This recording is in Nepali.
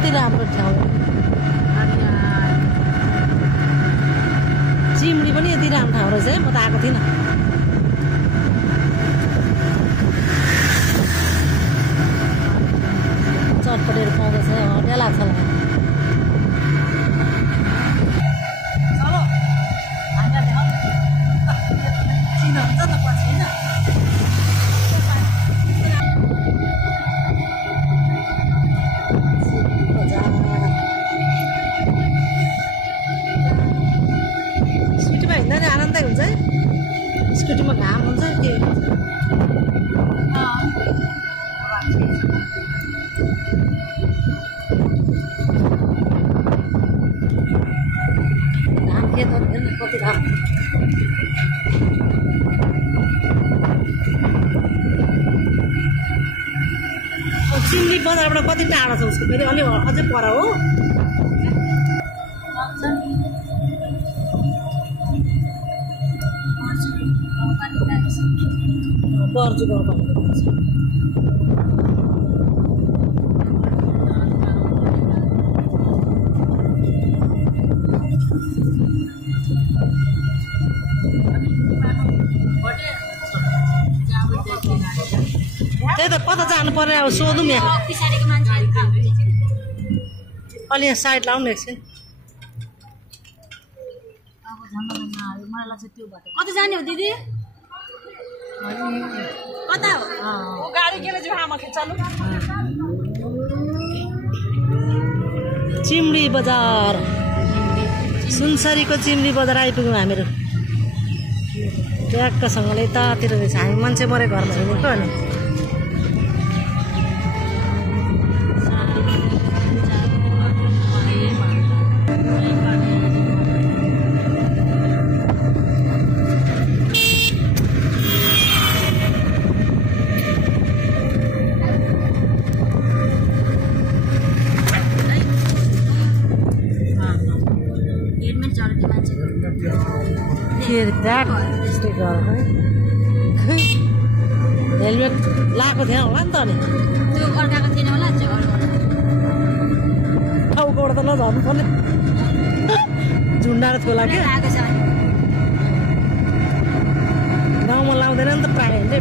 कति राम्रो ठाउँ चिम्डी पनि यति राम्रो ठाउँ रहेछ है म त आएको थिइनँ चटपटेहरू पाउँदैछ हटिया लाग्छ होला आनन्दै हुन्छ है स्कुटीमा घाम हुन्छ के घाम खेतहरू हेर्नु कति घाम चिम्ली बजारबाट कति टाढा छ उसको फेरि अलि अझै पर हो बर्जु गाउँपालिका त्यही त कता जानु पर्ने अब सोधौँ यहाँ अलि यहाँ साइड लाउनु एकछिन कता जाने हो दिदी कता हो गाडी केले जो आमा खेचालु चिम्डी बजार सुनसरीको चिम्डी बजार आइपुग्यौँ हामीहरू ट्याक्कसँगले यतातिर रहेछ हामी मान्छे मरे घरमा हिँडेको अनि हेलमेट लगाएको थिएन होला नि त अनि त्यो अर्काको थिएन होला टाउकोबाट त नझर्नु पर्ने झुन्डाको थियो लाग्यो गाउँमा लाउँदैन नि त प्रायःले